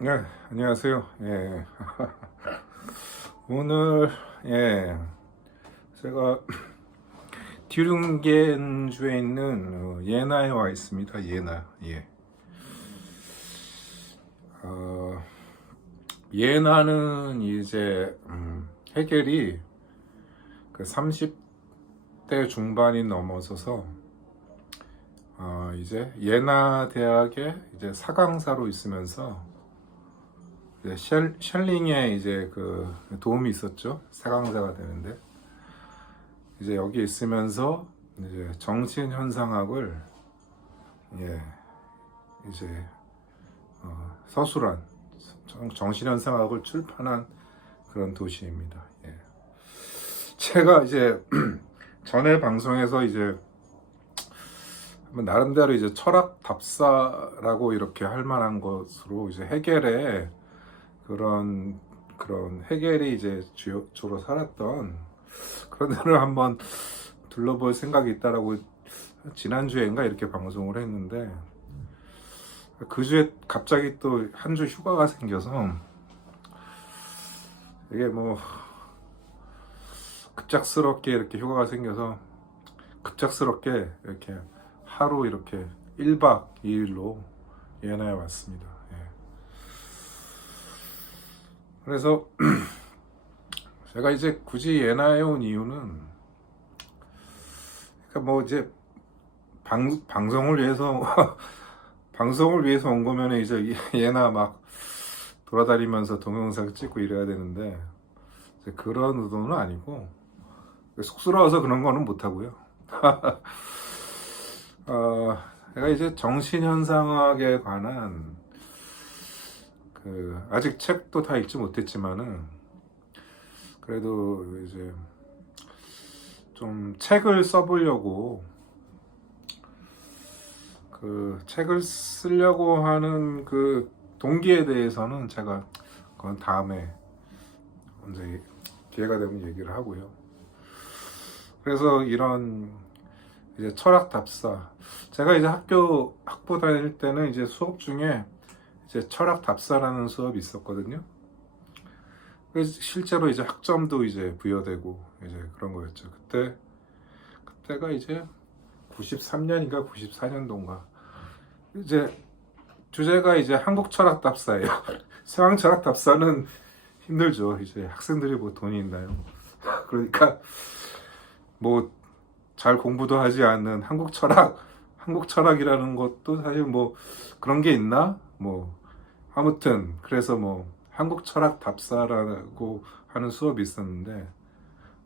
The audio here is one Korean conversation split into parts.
네, 안녕하세요. 예. 오늘, 예, 제가 튜링겐주에 있는 예나에 와 있습니다. 예나, 예. 어, 예나는 이제, 해겔이 그 30대 중반이 넘어서서, 이제 예나 대학에 이제 사강사로 있으면서, 이제 셜링에 이제 그 도움이 있었죠. 사강사가 되는데. 이제 여기 있으면서 이제 정신현상학을 예 이제 서술한 정신현상학을 출판한 그런 도시입니다. 예. 제가 이제 전에 방송에서 이제 나름대로 이제 철학 답사라고 이렇게 할 만한 것으로 이제 해겔의 그런 해겔이 이제 주로 살았던 그런 데를 한번 둘러볼 생각이 있다라고 지난주에인가 이렇게 방송을 했는데 그 주에 갑자기 또 한 주 휴가가 생겨서 이게 뭐 급작스럽게 이렇게 휴가가 생겨서 급작스럽게 이렇게 하루 이렇게 1박 2일로 예나에 왔습니다. 예. 그래서 제가 이제 굳이 예나에 온 이유는 그러니까 뭐 이제 방송을 위해서 방송을 위해서 온 거면 이제 예나 막 돌아다니면서 동영상 찍고 이래야 되는데 그런 의도는 아니고 쑥스러워서 그런 거는 못 하고요. 제가 이제 정신현상학에 관한 그 아직 책도 다 읽지 못했지만은 그래도 이제 좀 책을 써보려고 그 책을 쓰려고 하는 그 동기에 대해서는 제가 그건 다음에 언제 기회가 되면 얘기를 하고요. 그래서 이런 이제 철학 답사 제가 이제 학부 다닐 때는 이제 수업 중에 이제 철학 답사라는 수업이 있었거든요. 그래서 실제로 이제 학점도 이제 부여되고 이제 그런 거였죠. 그때가 이제 93년인가 94년도인가 이제 주제가 이제 한국 철학 답사예요. 서양 철학 답사는 힘들죠. 이제 학생들이 뭐 돈이 있나요? 그러니까 뭐 잘 공부도 하지 않는 한국 철학이라는 것도 사실 뭐 그런 게 있나? 뭐 아무튼 그래서 뭐 한국 철학 답사라고 하는 수업이 있었는데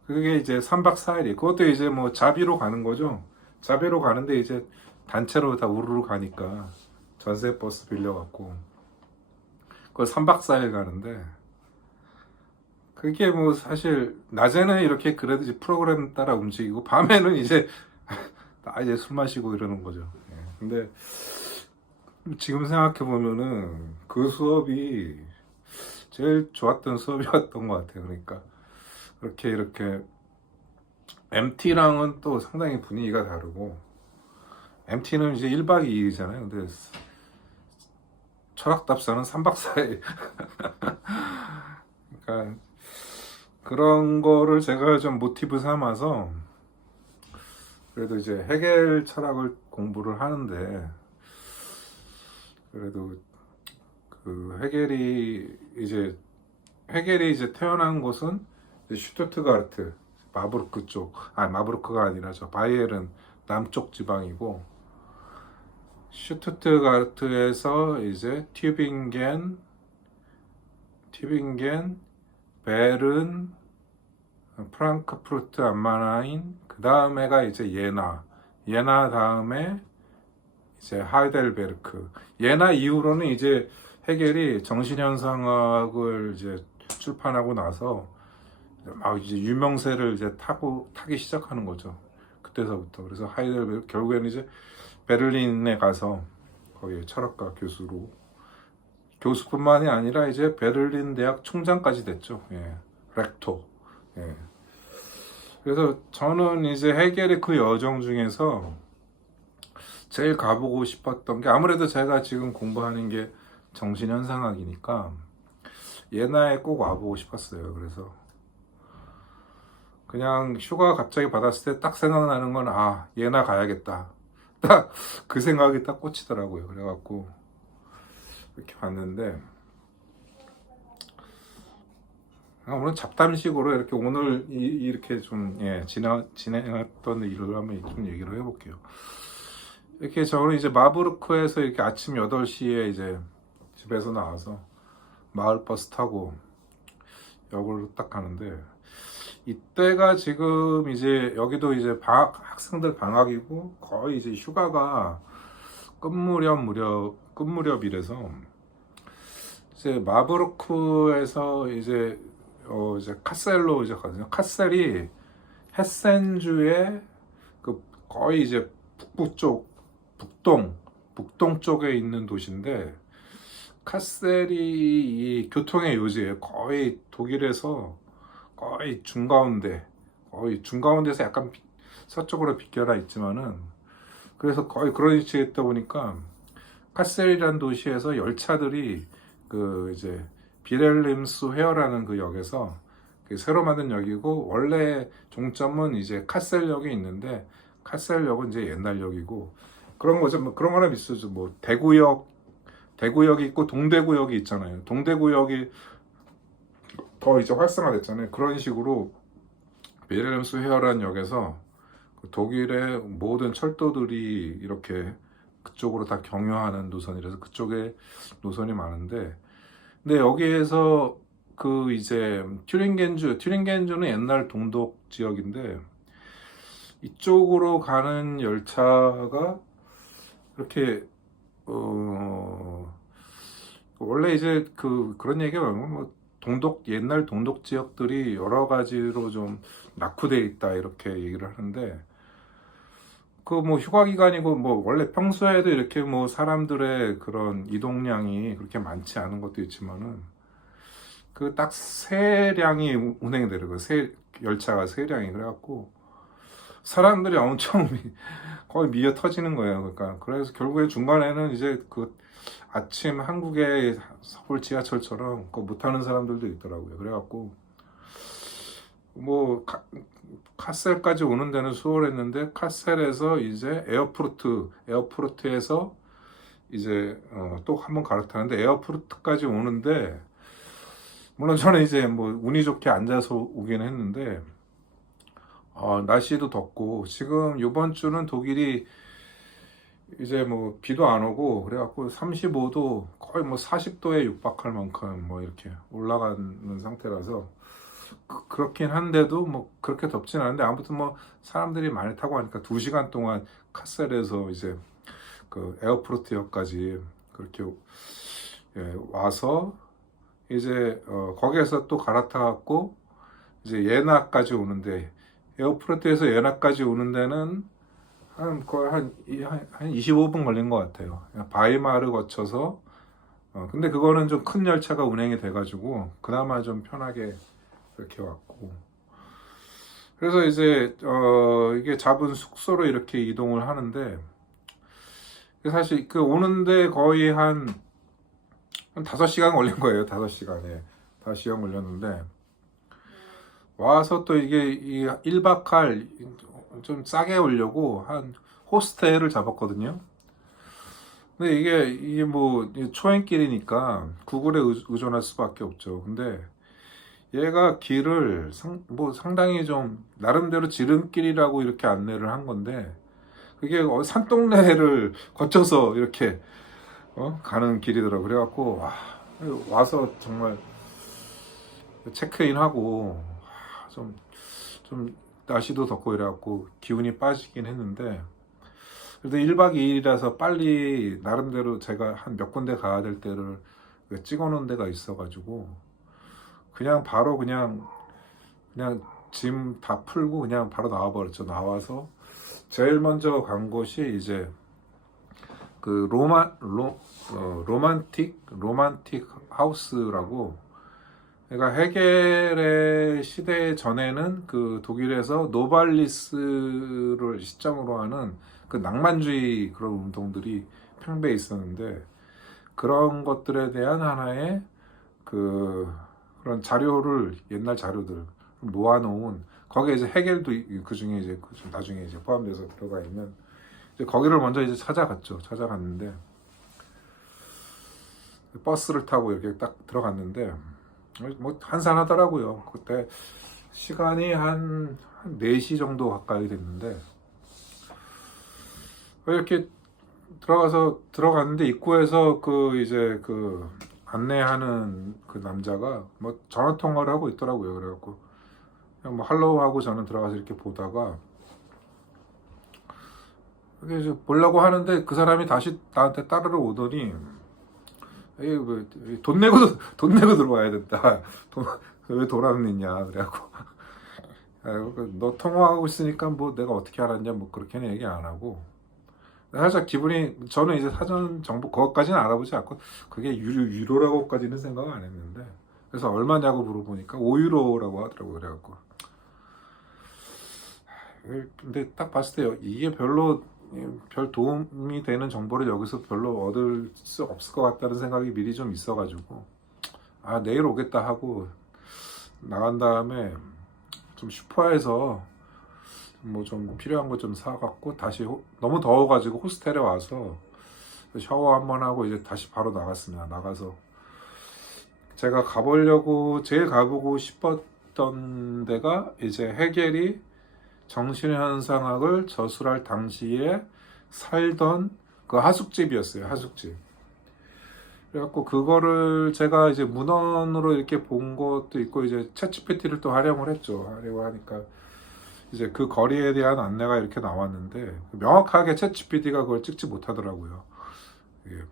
그게 이제 3박 4일이 그것도 이제 뭐 자비로 가는 거죠. 자비로 가는데 이제 단체로 다 우르르 가니까 전세 버스 빌려갖고 그걸 3박 4일 가는데 그게 뭐 사실 낮에는 이렇게 그래도 이제 프로그램 따라 움직이고 밤에는 이제 이제 술 마시고 이러는 거죠. 예. 근데 지금 생각해 보면은 그 수업이 제일 좋았던 수업이었던 것 같아요. 그러니까 그렇게 이렇게 MT랑은 또 상당히 분위기가 다르고 MT는 이제 1박 2일이잖아요. 근데 철학답사는 3박 4일. 그러니까 그런 거를 제가 좀 모티브 삼아서 그래도 이제 해겔 철학을 공부를 하는데 그래도 그 해겔이 이제 태어난 곳은 슈투트가르트 마부르크 쪽 마부르크가 아니라 저 바이에른 남쪽 지방이고 슈투트가르트에서 이제 튜빙겐, 베른, 프랑크푸르트 암마나인, 그 다음에가 이제 예나 다음에 이제 하이델베르크. 예나 이후로는 이제 해겔이 정신현상학을 이제 출판하고 나서 막 이제 유명세를 이제 타기 시작하는 거죠. 그때서부터. 그래서 하이델베르크 결국에는 이제 베를린에 가서 거기 철학과 교수뿐만이 아니라 이제 베를린 대학 총장까지 됐죠. 예. 렉토. 예. 그래서 저는 이제 해겔의 그 여정 중에서 제일 가보고 싶었던 게 아무래도 제가 지금 공부하는 게 정신현상학이니까 예나에 꼭 와보고 싶었어요. 그래서 그냥 휴가 갑자기 받았을 때 딱 생각나는 건 예나 가야겠다. 딱 그 생각이 딱 꽂히더라고요. 그래갖고 이렇게 봤는데 오늘 잡담식으로 이렇게 오늘 이렇게 좀 진행했던 일을 한번 좀 얘기를 해볼게요. 이렇게 저는 이제 마부르크에서 이렇게 아침 8시에 이제 집에서 나와서 마을버스 타고 역으로 딱 가는데 이때가 지금 이제 여기도 이제 학생들 방학이고 거의 이제 휴가가 끝무렵이라서 이제 마부르크에서 이제 카셀로 이제 가거든요. 카셀이 헤센주의 그 거의 이제 북동 쪽에 있는 도시인데 카셀이 이 교통의 요지예요. 거의 독일에서 거의 중가운데에서 약간 서쪽으로 비껴나 있지만은 그래서 거의 그런 위치에 있다 보니까 카셀이라는 도시에서 열차들이 그 이제 비렐림스 회어라는 그 역에서 새로 만든 역이고 원래 종점은 이제 카셀역에 있는데 카셀역은 이제 옛날 역이고 그런 거죠. 뭐 그런 거나 비슷하죠. 뭐 대구역이 있고 동대구역이 있잖아요. 동대구역이 더 이제 활성화됐잖아요. 그런 식으로 비렐림스 회어라는 역에서 독일의 모든 철도들이 이렇게 그쪽으로 다 경유하는 노선이라서 그쪽에 노선이 많은데 근데 여기에서 그 이제 튜링겐주는 옛날 동독 지역인데 이쪽으로 가는 열차가 이렇게 원래 이제 그런 얘기가 뭐 옛날 동독 지역들이 여러 가지로 좀 낙후돼 있다 이렇게 얘기를 하는데 그 뭐 휴가 기간이고 뭐 원래 평소에도 이렇게 뭐 사람들의 그런 이동량이 그렇게 많지 않은 것도 있지만은 그 딱 세량이 운행이 되는 세 열차가 세량이 그래갖고 사람들이 엄청 거의 미어 터지는 거예요. 그러니까 그래서 결국에 중간에는 이제 그 아침 한국의 서울 지하철처럼 그거 못하는 사람들도 있더라고요. 그래갖고 뭐 카셀까지 오는 데는 수월했는데 카셀에서 이제 에어프루트에서 이제 또 한번 갈아타는데 에어프루트까지 오는데 물론 저는 이제 뭐 운이 좋게 앉아서 오긴 했는데 날씨도 덥고 지금 이번 주는 독일이 이제 뭐 비도 안 오고 그래갖고 35도 거의 뭐 40도에 육박할 만큼 뭐 이렇게 올라가는 상태라서 그렇긴 한데도 뭐 그렇게 덥진 않은데 아무튼 뭐 사람들이 많이 타고 하니까 2시간 동안 카셀에서 이제 그 에어프루트역까지 그렇게 와서 이제 거기에서 또 갈아타갖고 이제 예나까지 오는데 에어프루트에서 예나까지 오는 데는 거의 한 25분 걸린 것 같아요. 바이마르 거쳐서 근데 그거는 좀 큰 열차가 운행이 돼가지고 그나마 좀 편하게 이렇게 왔고 그래서 이제 이게 잡은 숙소로 이렇게 이동을 하는데 사실 그 오는데 거의 한 5시간 걸린 거예요. 5시간에 5시간 걸렸는데 와서 또 이게 1박 할 좀 싸게 오려고 한 호스텔을 잡았거든요. 근데 이게 뭐 초행길이니까 구글에 의존할 수밖에 없죠. 근데 얘가 길을 뭐 상당히 좀 나름대로 지름길이라고 이렇게 안내를 한 건데 그게 산동네를 거쳐서 이렇게 가는 길이더라고. 그래갖고 와서 정말 체크인하고 좀 날씨도 덥고 이래갖고 기운이 빠지긴 했는데 그래도 1박 2일이라서 빨리 나름대로 제가 한 몇 군데 가야 될 때를 찍어 놓은 데가 있어가지고 그냥 바로 그냥 짐 다 풀고 그냥 바로 나와버렸죠. 나와서 제일 먼저 간 곳이 이제 그 로만틱 하우스라고 그러니까 헤겔의 시대 전에는 그 독일에서 노발리스를 시점으로 하는 그 낭만주의 그런 운동들이 팽배해 있었는데 그런 것들에 대한 하나의 그런 자료를 옛날 자료들 모아놓은 거기에 이제 해겔도 그 중에 이제 나중에 이제 포함돼서 들어가 있는 이제 거기를 먼저 이제 찾아갔죠. 찾아갔는데 버스를 타고 이렇게 딱 들어갔는데 뭐 한산하더라고요. 그때 시간이 한 4시 정도 가까이 됐는데 이렇게 들어갔는데 입구에서 그 이제 그 안내하는 그 남자가 뭐 전화 통화를 하고 있더라고요. 그래갖고 그냥 뭐 할로우 하고 저는 들어가서 이렇게 보다가 이게 이제 보려고 하는데 그 사람이 다시 나한테 따르러 오더니 이게 돈 내고 들어와야 된다. 왜 돈안 냈냐 그래갖고 너 통화하고 있으니까 뭐 내가 어떻게 알았냐 뭐 그렇게는 얘기 안 하고 살짝 기분이 저는 이제 사전 정보 그것까지는 알아보지 않고 그게 유로라고까지는 생각 안 했는데 그래서 얼마냐고 물어보니까 5유로라고 하더라고요. 그래갖고 근데 딱 봤을 때 이게 별 도움이 되는 정보를 여기서 별로 얻을 수 없을 것 같다는 생각이 미리 좀 있어가지고 내일 오겠다 하고 나간 다음에 좀 슈퍼에서 뭐 좀 필요한 거 좀 사갖고 다시 너무 더워가지고 호스텔에 와서 샤워 한번 하고 이제 다시 바로 나갔습니다. 나가서 제가 제일 가보고 싶었던 데가 이제 해겔이 정신현상학을 저술할 당시에 살던 그 하숙집이었어요. 하숙집. 그래갖고 그거를 제가 이제 문헌으로 이렇게 본 것도 있고 이제 챗GPT를 또 활용을 했죠. 하려고 하니까 이제 그 거리에 대한 안내가 이렇게 나왔는데 명확하게 챗GPT가 그걸 찍지 못하더라고요. 예.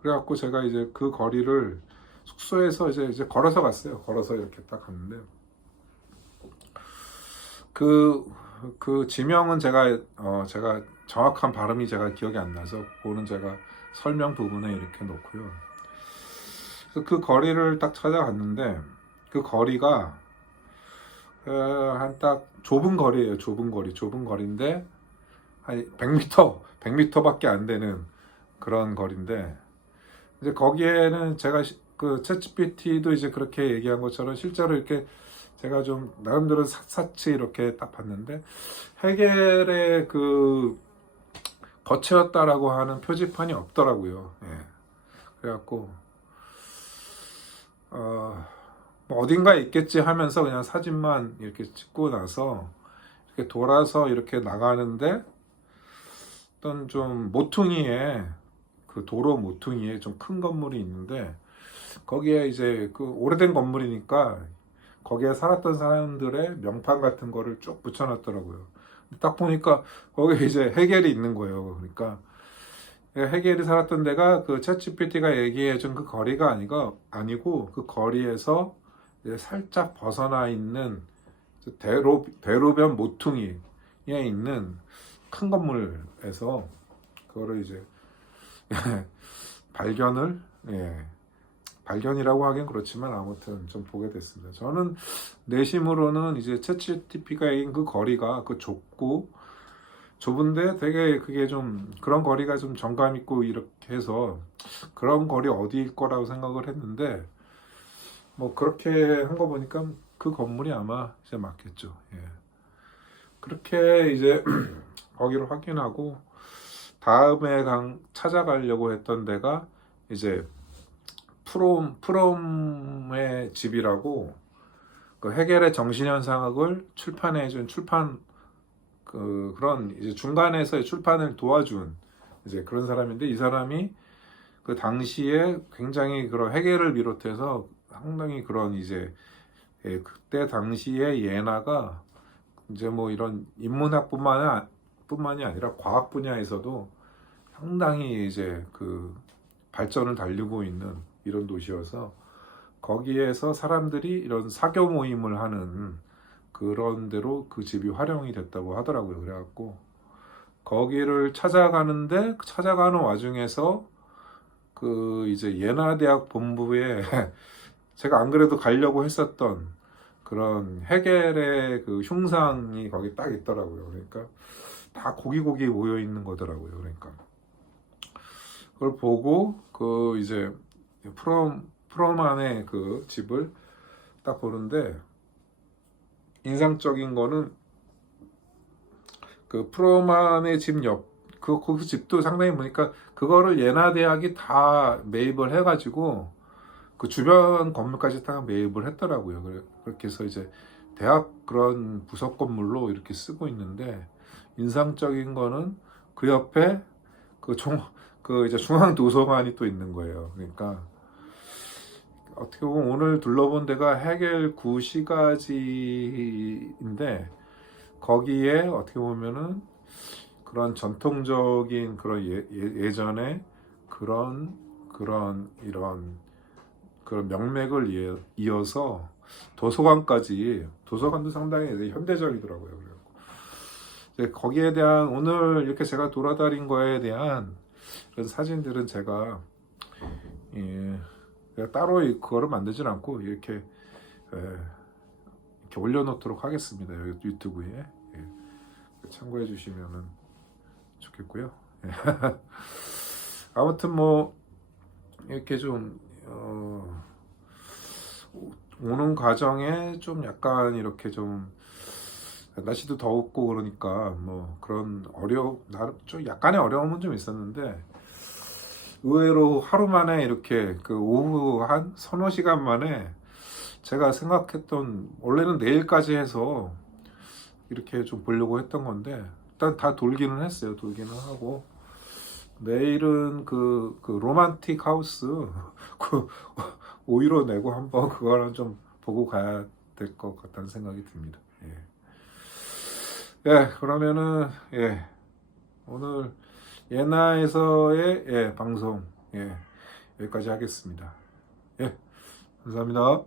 그래갖고 제가 이제 그 거리를 숙소에서 이제 걸어서 갔어요. 걸어서 이렇게 딱 갔는데 그 지명은 제가 정확한 발음이 제가 기억이 안 나서 그거는 제가 설명 부분에 이렇게 놓고요. 그래서 그 거리를 딱 찾아갔는데 그 거리가 한 딱 좁은 거리예요. 좁은 거리인데 한 100m밖에 안 되는 그런 거리인데 이제 거기에는 제가 그 챗GPT도 이제 그렇게 얘기한 것처럼 실제로 이렇게 제가 좀 나름대로 샅샅이 이렇게 딱 봤는데 해겔의 그 거체였다라고 하는 표지판이 없더라고요. 예. 그래갖고 뭐 어딘가에 있겠지 하면서 그냥 사진만 이렇게 찍고 나서 이렇게 돌아서 이렇게 나가는데 어떤 좀 모퉁이에 그 도로 모퉁이에 좀 큰 건물이 있는데 거기에 이제 그 오래된 건물이니까 거기에 살았던 사람들의 명판 같은 거를 쭉 붙여놨더라고요. 딱 보니까 거기에 이제 해겔이 있는 거예요. 그러니까 해겔이 살았던 데가 그 챗GPT가 얘기해준 그 거리가 아니고 그 거리에서 이제 살짝 벗어나 있는 대로변 모퉁이에 있는 큰 건물에서 그거를 이제 발견이라고 하긴 그렇지만 아무튼 좀 보게 됐습니다. 저는 내심으로는 이제 챗GPT가 얘기한 그 거리가 좁은데 되게 그게 좀 그런 거리가 좀 정감 있고 이렇게 해서 그런 거리 어디일 거라고 생각을 했는데 뭐 그렇게 한 거 보니까 그 건물이 아마 이제 맞겠죠. 예. 그렇게 이제 거기를 확인하고 다음에 찾아가려고 했던 데가 이제 프롬의 집이라고 그 해겔의 정신현상학을 출판해준 그런 이제 중간에서 출판을 도와준 이제 그런 사람인데 이 사람이 그 당시에 굉장히 그런 해겔을 비롯해서 상당히 그런 이제 그때 당시에 예나가 이제 뭐 이런 인문학뿐만이 아니라 과학 분야에서도 상당히 이제 그 발전을 달리고 있는 이런 도시여서 거기에서 사람들이 이런 사교 모임을 하는 그런 데로 그 집이 활용이 됐다고 하더라고요. 그래갖고 거기를 찾아가는 와중에서 그 이제 예나대학 본부에 제가 안 그래도 가려고 했었던 그런 해겔의 그 흉상이 거기 딱 있더라고요. 그러니까 다 고기 모여 있는 거더라고요. 그러니까 그걸 보고 그 이제 프롬안의 그 집을 딱 보는데 인상적인 거는 그 프롬안의 집 그 집도 상당히 보니까 그거를 예나 대학이 다 매입을 해가지고 그 주변 건물까지 다 매입을 했더라고요. 그렇게 해서 이제 대학 그런 부속 건물로 이렇게 쓰고 있는데 인상적인 거는 그 옆에 그 이제 중앙 도서관이 또 있는 거예요. 그러니까 어떻게 보면 오늘 둘러본 데가 해겔 구시가지인데 거기에 어떻게 보면은 그런 전통적인 그런 예전에 이런 그런 명맥을 이어서 도서관도 상당히 현대적이더라고요. 그래갖고 이제 거기에 대한 오늘 이렇게 제가 돌아다닌 거에 대한 그런 사진들은 제가 따로 그거를 만들진 않고 이렇게 올려놓도록 하겠습니다. 여기 유튜브에 참고해 주시면은 좋겠고요. 아무튼 뭐 이렇게 좀 오는 과정에 좀 약간 이렇게 좀 날씨도 덥고 그러니까 뭐 그런 좀 약간의 어려움은 좀 있었는데 의외로 하루 만에 이렇게 그 오후 한 서너 시간 만에 제가 생각했던 원래는 내일까지 해서 이렇게 좀 보려고 했던 건데 일단 다 돌기는 했어요. 돌기는 하고 내일은 그 로man틱 하우스 그 5위로 내고 한번 그거는 좀 보고 가야 될 것 같다는 생각이 듭니다. 그러면은 오늘 예나에서의 방송 여기까지 하겠습니다. 감사합니다.